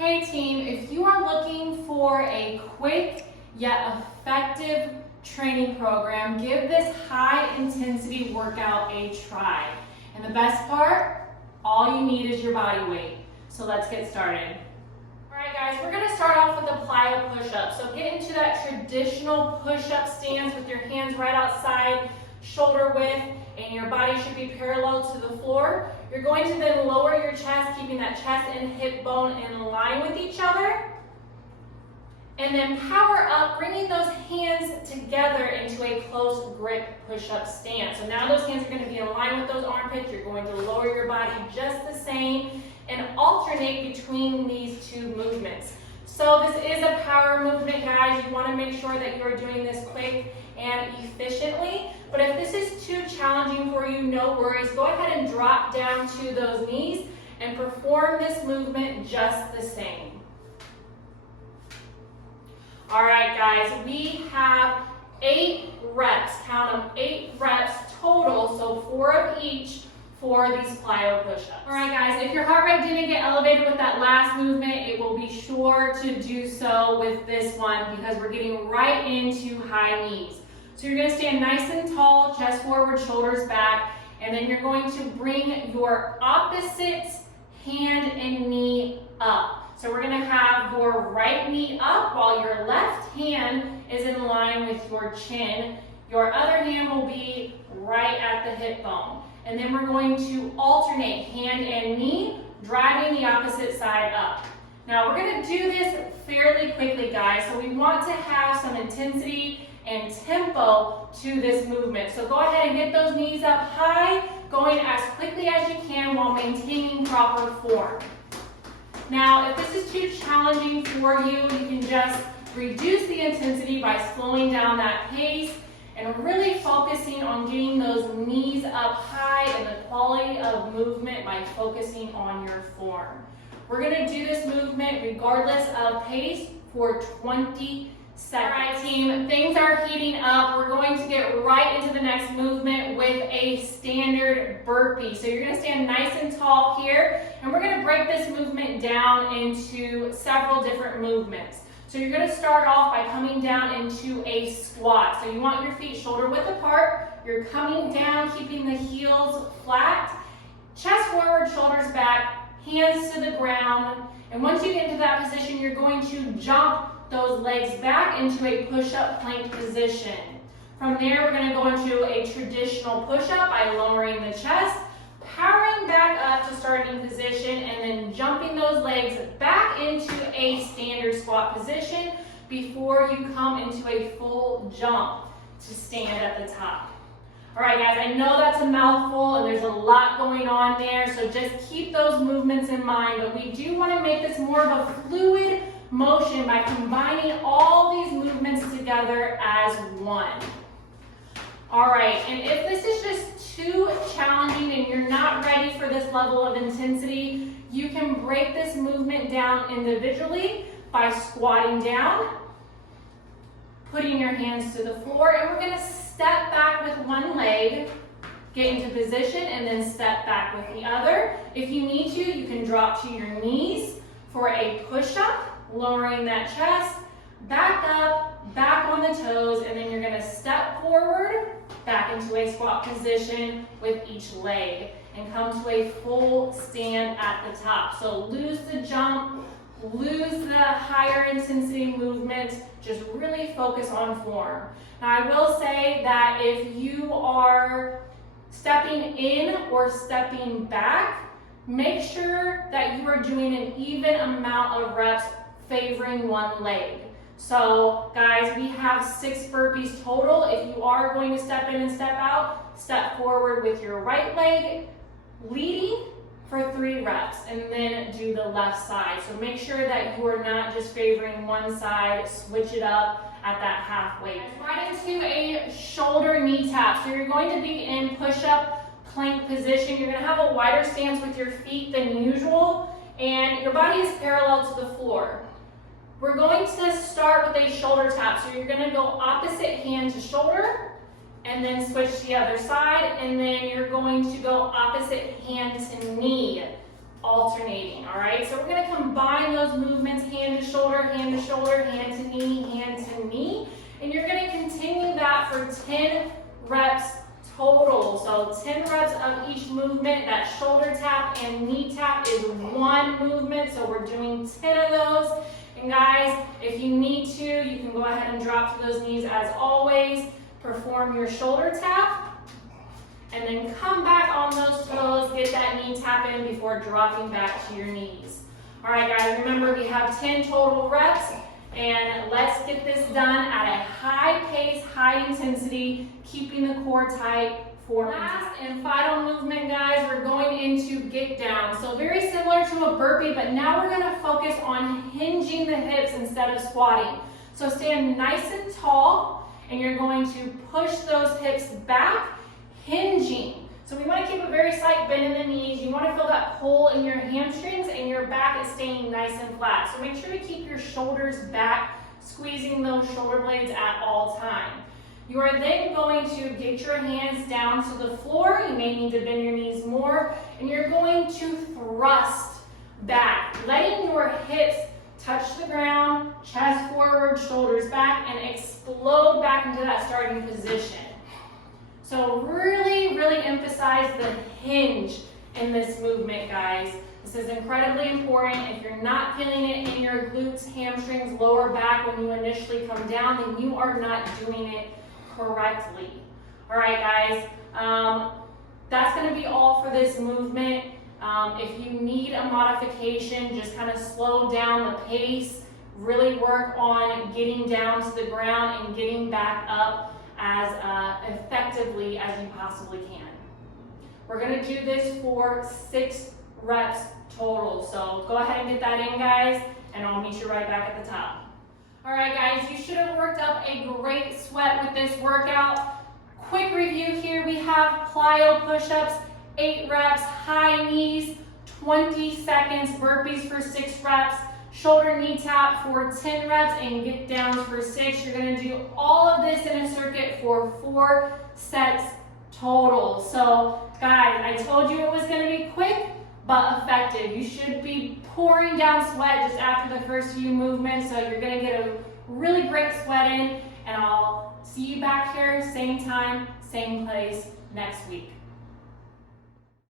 Hey team, if you are looking for a quick yet effective training program, give this high intensity workout a try. And the best part, all you need is your body weight. So let's get started. All right guys, we're gonna start off with a plyo push up. So get into that traditional push up stance with your hands right outside, shoulder width, and your body should be parallel to the floor. You're going to then lower your chest, keeping that chest and hip bone in line with each other. And then power up, bringing those hands together into a close grip push-up stance. So now those hands are going to be in line with those armpits. You're going to lower your body just the same and alternate between these two movements. So this is a power movement, guys. You want to make sure that you are doing this quick and efficiently. But if this is too challenging for you, no worries. Go ahead and drop down to those knees and perform this movement just the same. All right, guys, we have 8 reps. Count them, 8 reps total, so 4 of each for these plyo push-ups. All right, guys, if your heart rate didn't get elevated with that last movement, it will be sure to do so with this one because we're getting right into high knees. So you're gonna stand nice and tall, chest forward, shoulders back, and then you're going to bring your opposite hand and knee up. So we're gonna have your right knee up while your left hand is in line with your chin. Your other hand will be right at the hip bone. And then we're going to alternate hand and knee, driving the opposite side up. Now we're gonna do this fairly quickly, guys, so we want to have some intensity and tempo to this movement. So go ahead and get those knees up high, going as quickly as you can while maintaining proper form. Now, if this is too challenging for you, you can just reduce the intensity by slowing down that pace and really focusing on getting those knees up high and the quality of movement by focusing on your form. We're gonna do this movement regardless of pace for 20 seconds. All right, team, things are heating up. We're going to get right into the next movement with a standard burpee. So you're gonna stand nice and tall here, and we're gonna break this movement down into several different movements. So you're gonna start off by coming down into a squat. So you want your feet shoulder width apart. You're coming down, keeping the heels flat, chest forward, shoulders back, hands to the ground. And once you get into that position, you're going to jump those legs back into a push-up plank position. From there, we're gonna go into a traditional push-up by lowering the chest, powering back up to starting position, and then jumping those legs back into a standard squat position before you come into a full jump to stand at the top. All right, guys, I know that's a mouthful and there's a lot going on there, so just keep those movements in mind, but we do wanna make this more of a fluid motion by combining all these movements together as one. All right, and if this is just too challenging and you're not ready for this level of intensity, you can break this movement down individually by squatting down, putting your hands to the floor, and we're gonna step back with one leg, get into position, and then step back with the other. If you need to, you can drop to your knees for a push-up, lowering that chest, back up, back on the toes, and then you're gonna step forward, back into a squat position with each leg, and come to a full stand at the top. So lose the jump, lose the higher intensity movement, just really focus on form. Now I will say that if you are stepping in or stepping back, make sure that you are doing an even amount of reps favoring one leg. So guys, we have 6 burpees total. If you are going to step in and step out, step forward with your right leg, leading for 3 reps, and then do the left side. So make sure that you are not just favoring one side, switch it up at that halfway. Right into a shoulder knee tap. So you're going to be in push-up plank position. You're gonna have a wider stance with your feet than usual, and your body is parallel to the floor. We're going to start with a shoulder tap. So you're gonna go opposite hand to shoulder, and then switch to the other side, and then you're going to go opposite hand to knee. alternating, all right? So we're gonna combine those movements, hand to shoulder, hand to shoulder, hand to knee, and you're gonna continue that for 10 reps total. So 10 reps of each movement. That shoulder tap and knee tap is one movement, so we're doing 10 of those. And guys, if you need to, you can go ahead and drop to those knees as always. Perform your shoulder tap, and then come back on those toes, get that knee tap in before dropping back to your knees. All right, guys, remember we have 10 total reps, and let's get this done at a high pace, high intensity, keeping the core tight. For last and final movement, guys, we're going into get down. So very similar to a burpee, but now we're gonna focus on hinging the hips instead of squatting. So stand nice and tall, and you're going to push those hips back, hinging. So we want to keep a very slight bend in the knees. You want to feel that pull in your hamstrings, and your back is staying nice and flat. So make sure to keep your shoulders back, squeezing those shoulder blades at all times. You are then going to get your hands down to the floor. You may need to bend your knees more, and you're going to thrust back, letting your hips touch the ground, chest forward, shoulders back, and explode back into that starting position. So really, really emphasize the hinge in this movement, guys. This is incredibly important. If you're not feeling it in your glutes, hamstrings, lower back when you initially come down, then you are not doing it correctly. All right, guys, that's gonna be all for this movement. If you need a modification, just kind of slow down the pace, really work on getting down to the ground and getting back up as effectively as you possibly can. We're gonna do this for 6 reps total. So go ahead and get that in, guys, and I'll meet you right back at the top. All right, guys, you should have worked up a great sweat with this workout. Quick review here, we have plyo push-ups, 8 reps, high knees, 20 seconds, burpees for 6 reps, shoulder knee tap for 10 reps, and get down for 6. You're gonna do all of this in a circuit for 4 sets total. So guys, I told you it was gonna be quick, but effective. You should be pouring down sweat just after the first few movements, so you're gonna get a really great sweat in, and I'll see you back here, same time, same place next week.